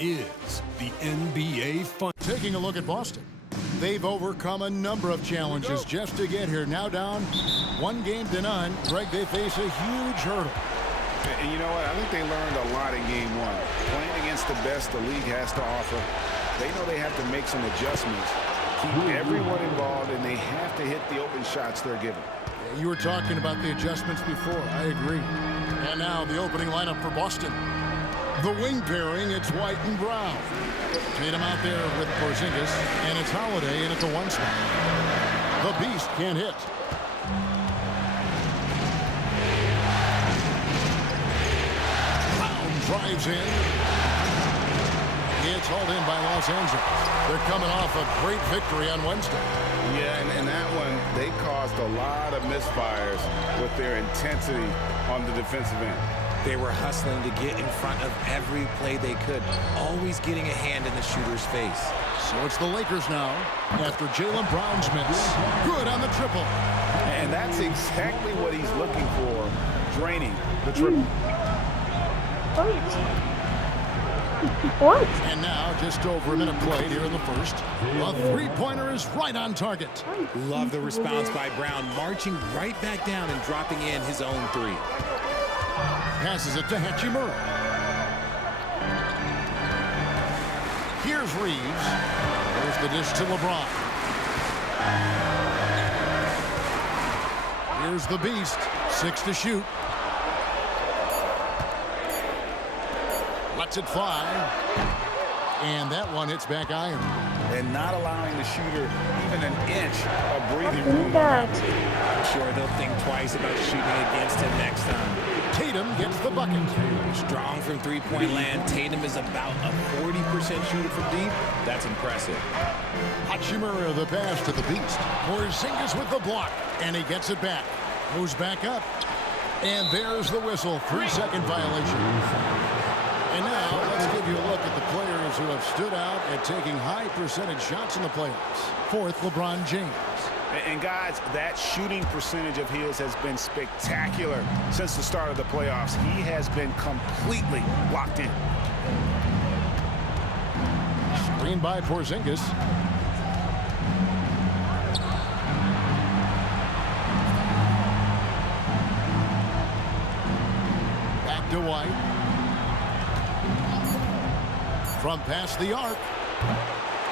is the NBA Finals. Taking a look at Boston. They've overcome a number of challenges just to get here. Now down 1-0. Greg, they face a huge hurdle. And you know what? I think they learned a lot in game one. Playing against the best the league has to offer, they know they have to make some adjustments, keep everyone involved, and they have to hit the open shots they're given. Yeah, you were talking about the adjustments before. I agree. And now the opening lineup for Boston. The wing pairing, it's White and Brown. Tatum out there with Porzingis, and it's Holiday in at the 1 spot. The Beast can't hit. Brown drives in. It's hauled in by Los Angeles. They're coming off a great victory on Wednesday. Yeah, and that one, they caused a lot of misfires with their intensity on the defensive end. They were hustling to get in front of every play they could, always getting a hand in the shooter's face. So it's the Lakers now after Jaylen Brown's miss. Good on the triple. And that's exactly what he's looking for, draining the triple. What? And now just over a minute played here in the first. A three-pointer is right on target. Love the response by Brown, marching right back down and dropping in his own three. Passes it to Hachimura. Here's Reeves. There's the dish to LeBron. Here's the Beast. 6 to shoot. Lets it fly. And that one hits back iron. And not allowing the shooter even an inch of breathing room. That. I'm sure they'll think twice about shooting against him next time. Tatum gets the bucket. Strong from three-point land. Tatum is about a 40% shooter from deep. That's impressive. Hachimura the pass to the Beast. Porzingis with the block. And he gets it back. Moves back up. And there's the whistle. 3-second violation. And now let's give you a look at the players who have stood out at taking high percentage shots in the playoffs. Fourth, LeBron James. And guys, that shooting percentage of his has been spectacular since the start of the playoffs. He has been completely locked in. Screen by Porzingis. Back to White. From past the arc.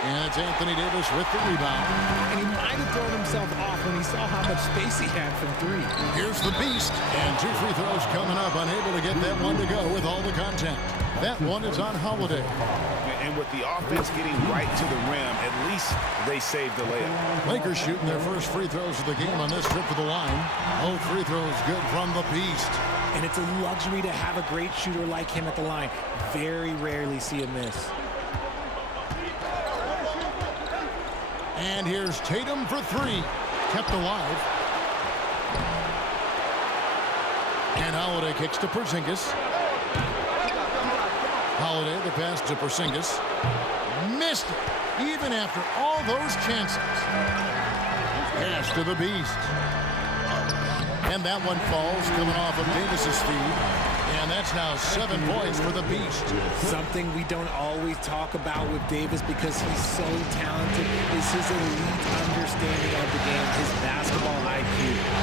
And it's Anthony Davis with the rebound. And he might have thrown himself off when he saw how much space he had from three. Here's the Beast. And 2 free throws coming up. Unable to get that one to go with all the contact. That one is on Holiday. And with the offense getting right to the rim, at least they saved the layup. Lakers shooting their first free throws of the game on this trip to the line. Both free throws good from the Beast. And it's a luxury to have a great shooter like him at the line. Very rarely see a miss. And here's Tatum for 3. Kept alive. And Holiday kicks to Porzingis. Holiday, the pass to Porzingis. Missed it, even after all those chances. Pass to the Beast. And that one falls, coming off of Davis's feed. And that's now 7 points for the Beast. Something we don't always talk about with Davis because he's so talented is his elite understanding of the game, his basketball IQ.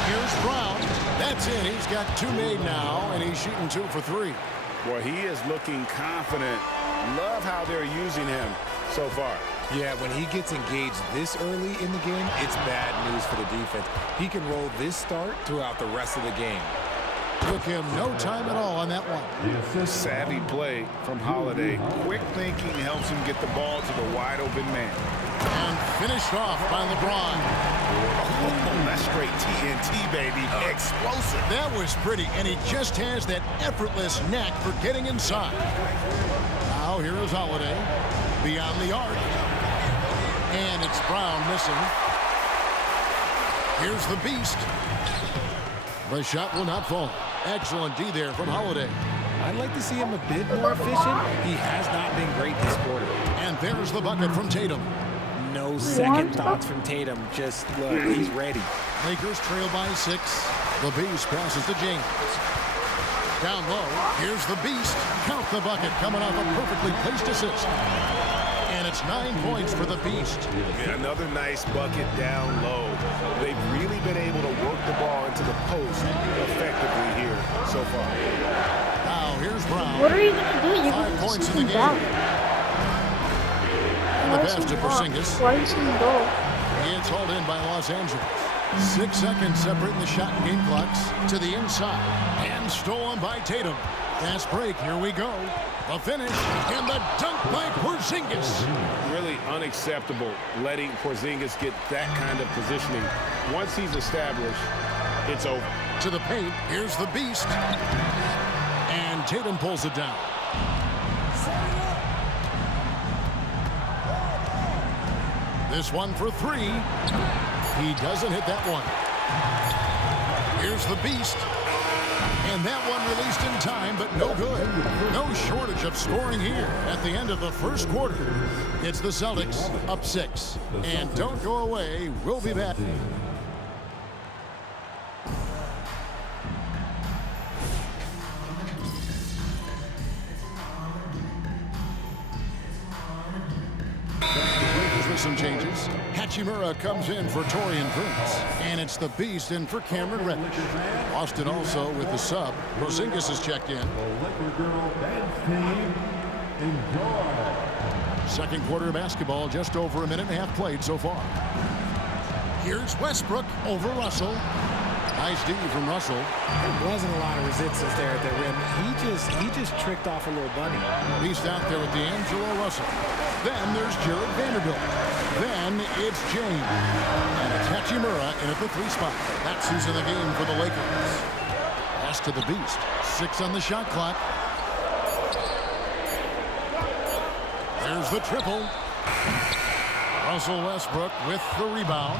Here's Brown. That's it. He's got 2 made now, and he's shooting 2 for 3. Boy, he is looking confident. Love how they're using him so far. Yeah, when he gets engaged this early in the game, it's bad news for the defense. He can roll this start throughout the rest of the game. Took him no time at all on that one. Savvy play from Holiday. Quick thinking helps him get the ball to the wide open man. And finished off by LeBron. Oh, that's straight TNT, baby. Explosive. That was pretty, and he just has that effortless knack for getting inside. Now here is Holiday. Beyond the arc. And it's Brown missing. Here's the Beast. The shot will not fall. Excellent D there from Holiday. I'd like to see him a bit more efficient. He has not been great this quarter. And there's the bucket from Tatum. No second thoughts from Tatum. Just look, he's ready. Lakers trail by 6. The Beast passes to James. Down low, here's the beast. Count the bucket, coming off a perfectly placed assist. And it's 9 points for the beast. Yeah, another nice bucket down low. They've really been able to work the ball into the post effectively here so far. Now here's Brown. What are you going to do? You're 5 going to points shoot in the him down. game. And the pass to Porzingis. Why is he go? It's hauled in by Los Angeles. 6 seconds separating the shot and game clocks to the inside. And stolen by Tatum. Fast break, here we go. The finish and the dunk by Porzingis. Really unacceptable letting Porzingis get that kind of positioning. Once he's established, it's over. To the paint, here's the beast. And Tatum pulls it down. This one for 3. He doesn't hit that one. Here's the beast. And that one released in time, but no good. No shortage of scoring here at the end of the first quarter. It's the Celtics up 6. And don't go away. We'll be back. With some changes. Hachimura comes in for Taurean Prince. And it's the beast in for Cameron Reddish. Austin also with the sub. Porzingis is checked in. Second quarter of basketball, just over a minute and a half played so far. Here's Westbrook over Russell. Nice D from Russell. There wasn't a lot of resistance there at the rim. He just tricked off a little bunny. Beast out there with D'Angelo Russell. Then there's Jared Vanderbilt. Then it's James. And it's Hachimura in at the 3 spot. That's who's in the game for the Lakers. Pass to the beast. 6 on the shot clock. There's the triple. Russell Westbrook with the rebound.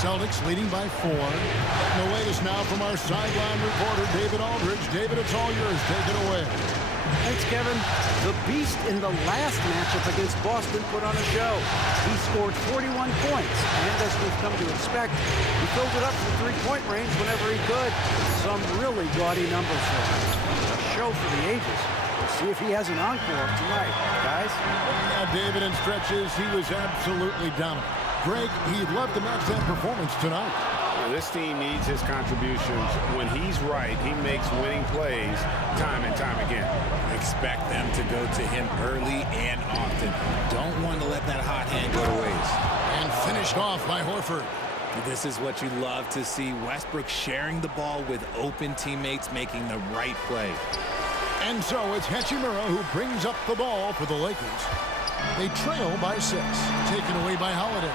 Celtics leading by 4. And the latest now from our sideline reporter, David Aldridge. David, it's all yours. Take it away. Thanks, Kevin. The Beast in the last matchup against Boston put on a show. He scored 41 points, and as we've come to expect, he filled it up from three-point range whenever he could. Some really gaudy numbers for him. A show for the ages. We'll see if he has an encore tonight, guys. Yeah, David, in stretches, he was absolutely dominant. Greg, he'd love to match that performance tonight. This team needs his contributions. When he's right, he makes winning plays time and time again. Expect them to go to him early and often. Don't want to let that hot hand go to waste. And finished off by Horford. This is what you love to see. Westbrook sharing the ball with open teammates, making the right play. And so it's Hachimura who brings up the ball for the Lakers. They trail by 6, taken away by Holiday.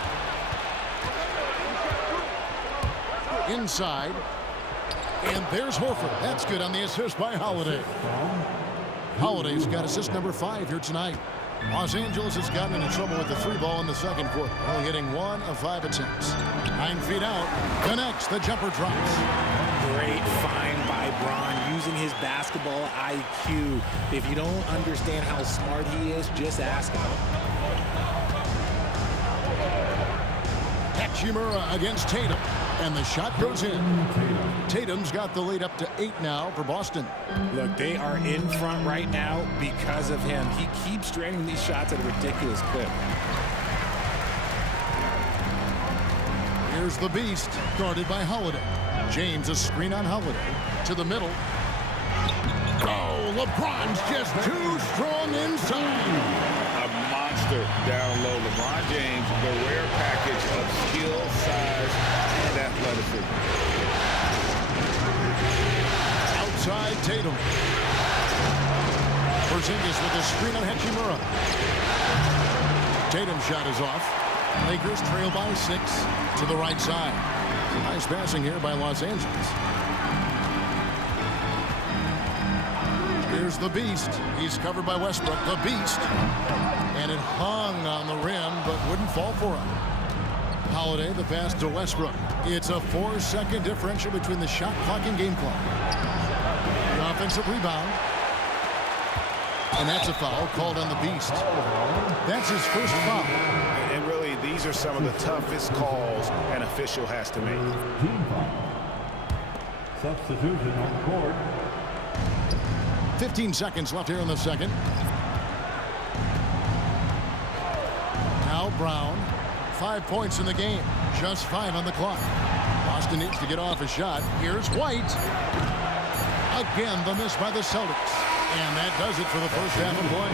Inside. And there's Horford. That's good on the assist by Holiday. Holiday's got assist number 5 here tonight. Los Angeles has gotten into trouble with the 3 ball in the second quarter, only hitting 1 of 5 attempts. 9 feet out. Connects. The jumper drops. Great find by Bron, using his basketball IQ. If you don't understand how smart he is, just ask him. Hachimura against Tatum. And the shot goes in. Tatum's got the lead up to 8 now for Boston. Look, they are in front right now because of him. He keeps draining these shots at a ridiculous clip. Here's the beast, guarded by Holiday. James, a screen on Holiday. To the middle. Oh, LeBron's just too strong inside. A monster down low. LeBron James, the rare package of skill, size, and athleticism. Outside Tatum. Porzingis with a screen on Hachimura. Tatum's shot is off. Lakers trail by 6 to the right side. Nice passing here by Los Angeles. Here's the beast. He's covered by Westbrook. The beast. And it hung on the rim, but wouldn't fall for him. Holiday, the pass to Westbrook. It's a 4-second differential between the shot clock and game clock. The offensive rebound. And that's a foul called on the beast. That's his first foul. And really, these are some of the toughest calls an official has to make. Substitution on court. 15 seconds left here in the second. Now Brown. 5 points in the game. Just 5 on the clock. Boston needs to get off a shot. Here's White. Again, the miss by the Celtics. And that does it for the first half of play.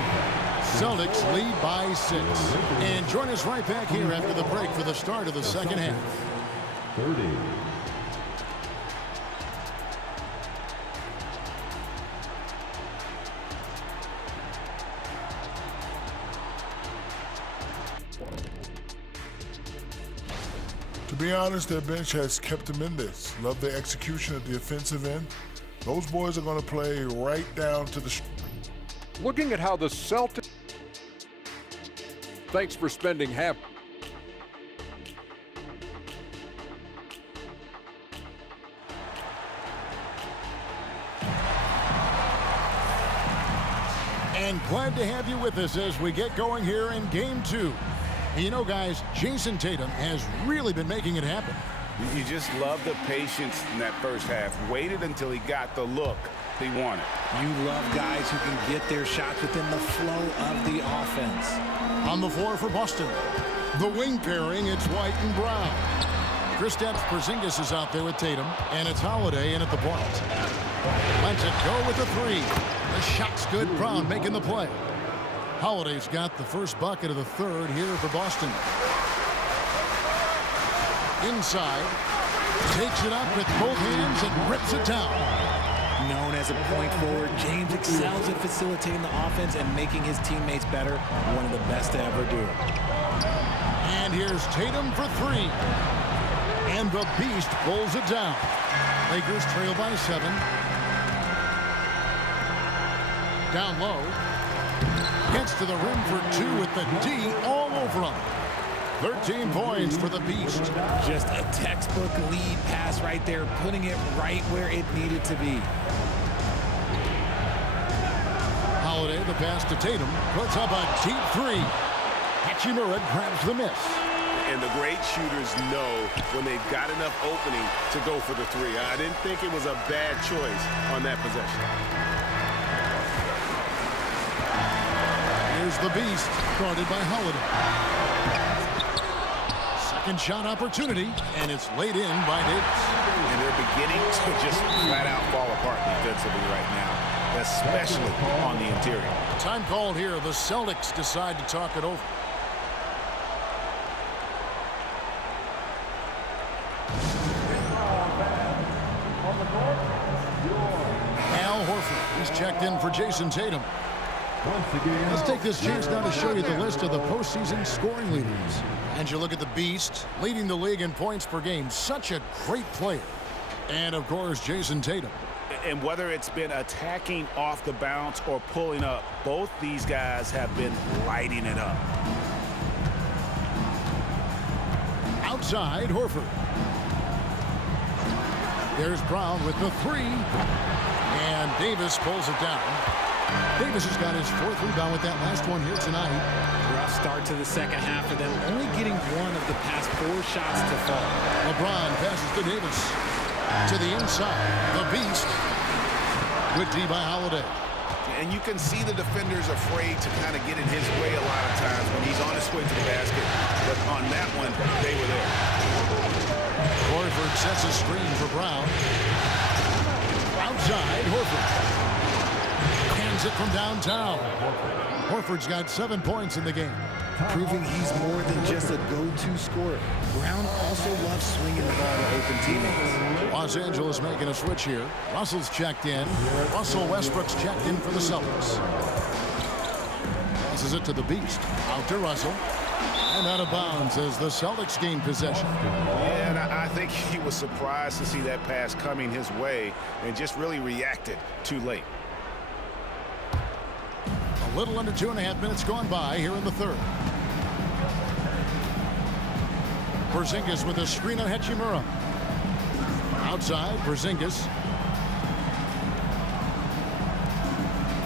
Celtics lead by 6. And join us right back here after the break for the start of the second half. 30. To be honest, their bench has kept them in this. Love their execution at the offensive end. Those boys are going to play right down to the... Looking at how the Celtics... Thanks for spending half... And glad to have you with us as we get going here in Game 2. You know, guys, Jason Tatum has really been making it happen. You just love the patience in that first half. Waited until he got the look he wanted. You love guys who can get their shots within the flow of the offense. On the floor for Boston, the wing pairing, it's White and Brown. Kristaps Porzingis is out there with Tatum, and it's Holiday in at the point. Lets it go with the 3. The shot's good. Brown making the play. Holiday's got the first bucket of the third here for Boston. Inside, takes it up with both hands and rips it down. Known as a point forward, James excels at facilitating the offense and making his teammates better. One of the best to ever do it. And here's Tatum for 3. And the Beast pulls it down. Lakers trail by 7. Down low. Gets to the rim for 2 with the D all over him. 13 points for the Beast. Just a textbook lead pass right there, putting it right where it needed to be. Holiday, the pass to Tatum, puts up a deep 3. Hachimura grabs the miss. And the great shooters know when they've got enough opening to go for the 3. I didn't think it was a bad choice on that possession. Here's the Beast, guarded by Holiday. Second shot opportunity, and it's laid in by Davis. And they're beginning to just flat out fall apart defensively right now, especially on the interior. Time called here. The Celtics decide to talk it over. Al Horford, he's checked in for Jason Tatum. Let's take this chance now to show you the list of the postseason scoring leaders. And you look at the Beast, leading the league in points per game. Such a great player. And, of course, Jason Tatum. And whether it's been attacking off the bounce or pulling up, both these guys have been lighting it up. Outside, Horford. There's Brown with the 3. And Davis pulls it down. Davis has got his 4th rebound with that last one here tonight. Rough start to the second half for them, only getting 1 of the past 4 shots to fall. LeBron passes to Davis. To the inside, the Beast. Good D by Holiday. And you can see the defenders afraid to kind of get in his way a lot of times when he's on his way to the basket. But on that one, they were there. Horford sets a screen for Brown. Outside, Horford. Hands it from downtown. Horford's got 7 points in the game. Proving he's more than just a go-to scorer. Brown also loves swinging the ball to open teammates. Los Angeles making a switch here. Russell's checked in. Russell Westbrook's checked in for the Celtics. Passes it to the Beast. Out to Russell. And out of bounds as the Celtics gain possession. Yeah, and I think he was surprised to see that pass coming his way and just really reacted too late. A little under 2.5 minutes gone by here in the third. Porzingis with a screen on Hachimura. Outside, Porzingis.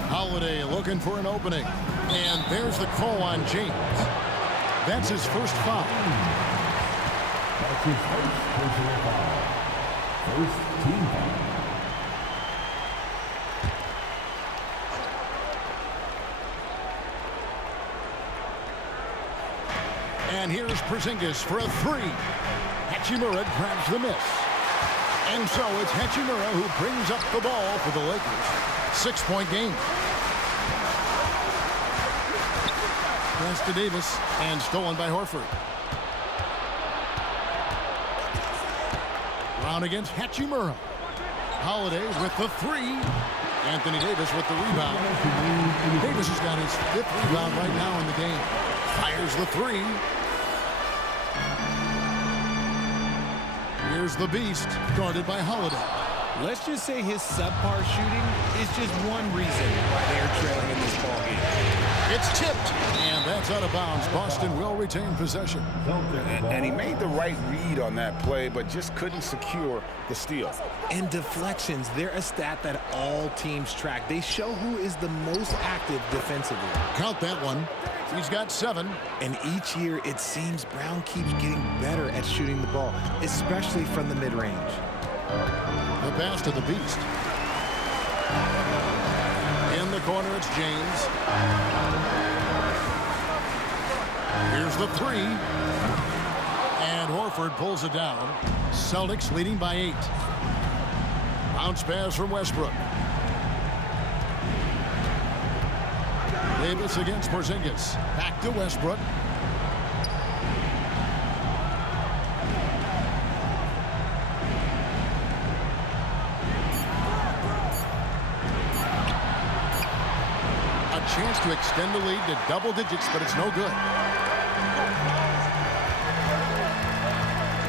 Holiday looking for an opening. And there's the call on James. That's his first foul. That's his first personal foul. First team foul. And here's Porzingis for a three. Hachimura grabs the miss. And so it's Hachimura who brings up the ball for the Lakers. 6-point game. Pass to Davis and stolen by Horford. Brown against Hachimura. Holiday with the three. Anthony Davis with the rebound. Davis has got his 5th rebound right now in the game. Fires the three. Here's the Beast, guarded by Holiday. Let's just say his subpar shooting is just one reason why they're trailing in this ball game. It's tipped, and that's out of bounds. Boston will retain possession. And he made the right read on that play, but just couldn't secure the steal. And deflections, they're a stat that all teams track. They show who is the most active defensively. Count that one. He's got 7. And each year, it seems Brown keeps getting better at shooting the ball, especially from the mid-range. The pass to the Beast. In the corner, it's James. Here's the three. And Horford pulls it down. Celtics leading by 8. Bounce pass from Westbrook. Davis against Porzingis. Back to Westbrook. A chance to extend the lead to double digits, but it's no good.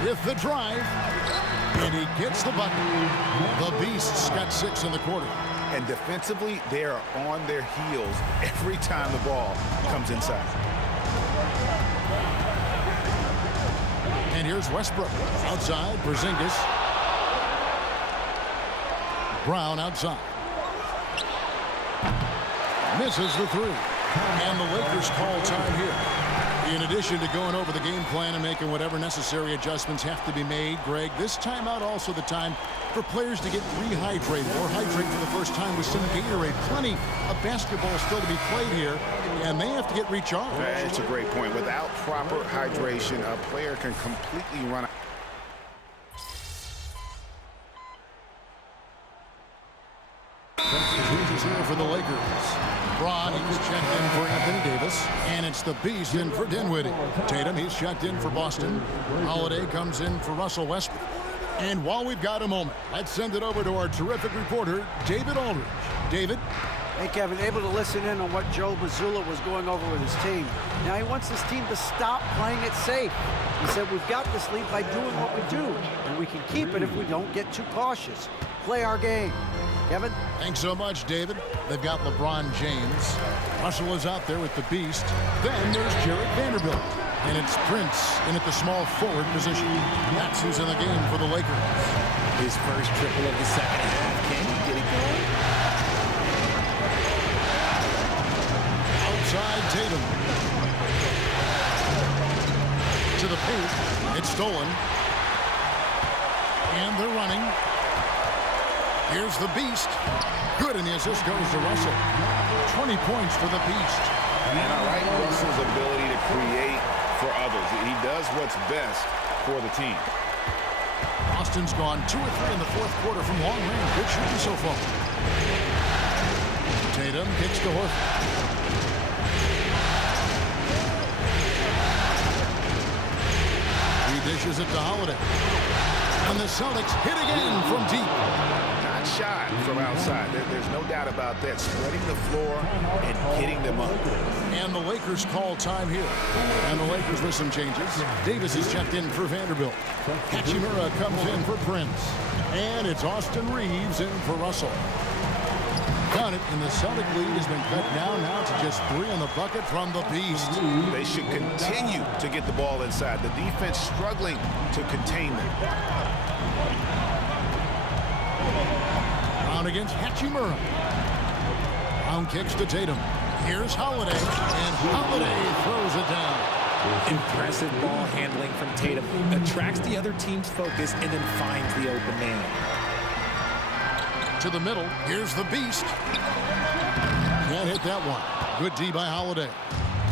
With the drive, and he gets the bucket. The Beasts got 6 in the quarter. And defensively, they are on their heels every time the ball comes inside. And here's Westbrook. Outside, Porzingis. Brown outside. Misses the three. And the Lakers call time here. In addition to going over the game plan and making whatever necessary adjustments have to be made, Greg, this timeout also the time for players to get rehydrated or hydrate for the first time with some Gatorade. Plenty of basketball still to be played here, and they have to get recharged. That's a great point. Without proper hydration, a player can completely run out. Changes here for the Lakers. Braun, he's checked in for Anthony Davis. And it's the Beast in for Dinwiddie. Tatum, he's checked in for Boston. Holiday comes in for Russell Westbrook. And while we've got a moment, let's send it over to our terrific reporter, David Aldridge. David? Hey, Kevin, able to listen in on what Joe Mazzulla was going over with his team. Now, he wants his team to stop playing it safe. He said, we've got this lead by doing what we do, and we can keep it if we don't get too cautious. Play our game. Kevin? Thanks so much, David. They've got LeBron James. Russell is out there with the Beast. Then there's Jarrett Vanderbilt. And it's Prince in at the small forward position. That's who's in the game for the Lakers. His first triple of the second half. Can he get it going? Outside Tatum. To the paint. It's stolen. And they're running. Here's the Beast. Good, and the assist goes to Russell. 20 points for the Beast. And I like Russell's ability to create for others. He does what's best for the team. Boston's gone 2 or 3 in the fourth quarter from long range. Good shooting so far. Tatum kicks to Horford. He dishes it to Holiday. And the Celtics hit again from deep. Not shot from outside. There's no doubt about that. Spreading the floor and hitting them up. And the Lakers call time here. And the Lakers with some changes. Davis is checked in for Vanderbilt. Hachimura comes in for Prince. And it's Austin Reeves in for Russell. Got it, and the Celtic lead has been cut down now to just 3 in the bucket from the Beast. They should continue to get the ball inside. The defense struggling to contain them. Brown against Hachimura. Brown kicks to Tatum. Here's Holiday, and Holiday throws it down. Impressive ball handling from Tatum. Attracts the other team's focus and then finds the open man. To the middle, here's the Beast. Can't hit that one. Good D by Holiday.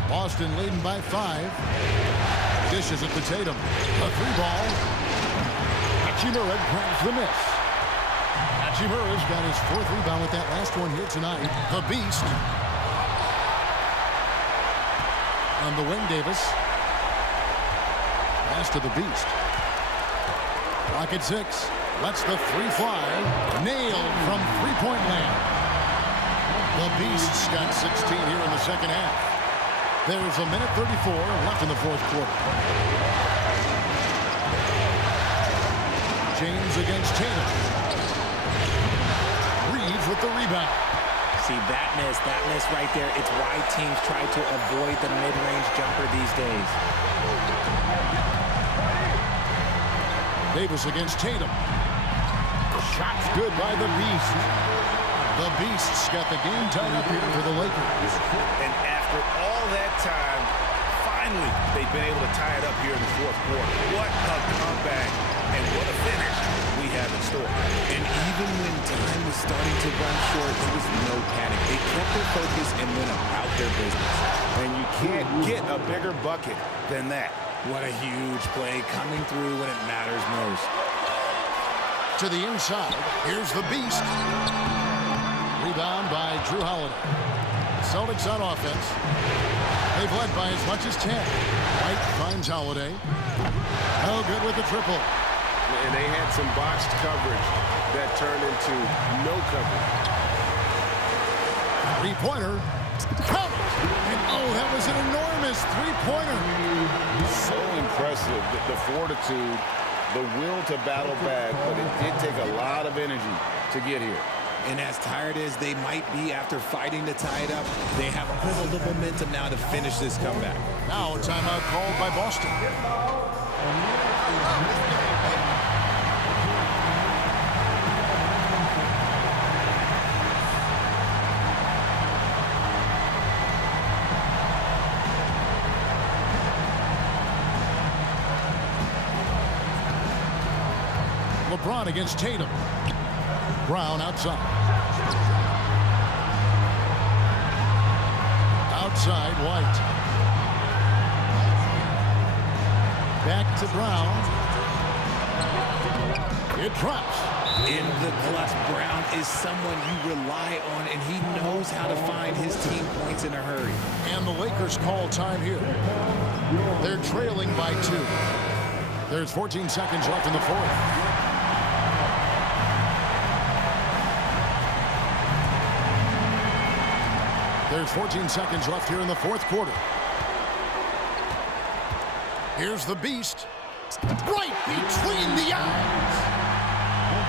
Boston leading by 5. Dishes it to Tatum. A three ball. Hachimura grabs the miss. Hachimura's got his 4th rebound with that last one here tonight. The Beast. On the wing, Davis. Pass to the Beast. Clock at 6. Lets the three fly. Nailed from three-point land. The Beast's got 16 here in the second half. There's a minute 34 left in the 4th quarter. James against Tatum. Reeves with the rebound. See, that miss right there. It's why teams try to avoid the mid-range jumper these days. Davis against Tatum. Shot's good by the Beast. The Beast's got the game tied up here for the Lakers. And after all that time, finally, they've been able to tie it up here in the 4th quarter. What a comeback and what a finish we have in store. And even when time was starting to run short, there was no panic. They kept their focus and went about their business. And you can't get a bigger bucket than that. What a huge play coming through when it matters most. To the inside, here's the Beast. Rebound by Drew Holiday. Celtics on offense. They've led by as much as 10. White finds Holiday. No good with the triple. And they had some boxed coverage that turned into no coverage. Three-pointer. Count it! And oh, that was an enormous three-pointer. So impressive, the fortitude, the will to battle back, but it did take a lot of energy to get here. And as tired as they might be after fighting to tie it up, they have all the momentum now to finish this comeback. Now a timeout called by Boston. LeBron against Tatum. Brown outside. Outside, White. Back to Brown. It drops. In the clutch, Brown is someone you rely on, and he knows how to find his team points in a hurry. And the Lakers call time here. They're trailing by 2. There's 14 seconds left in the 4th. There's 14 seconds left here in the 4th quarter. Here's the Beast. Right between the eyes.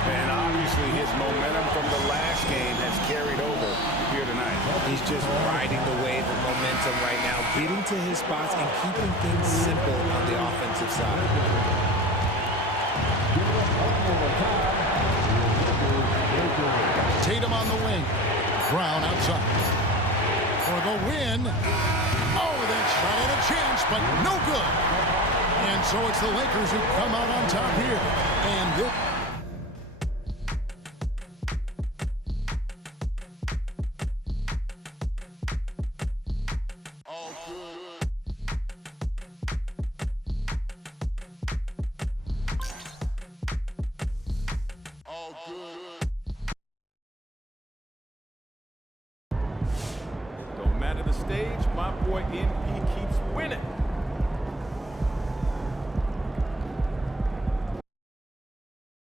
And obviously his momentum from the last game has carried over here tonight. He's just riding the wave of momentum right now, getting to his spots and keeping things simple on the offensive side. Tatum on the wing. Brown outside. For the win. Oh, that shot had a chance, but no good. And so it's the Lakers who come out on top here. And this... Don't matter the stage, my boy in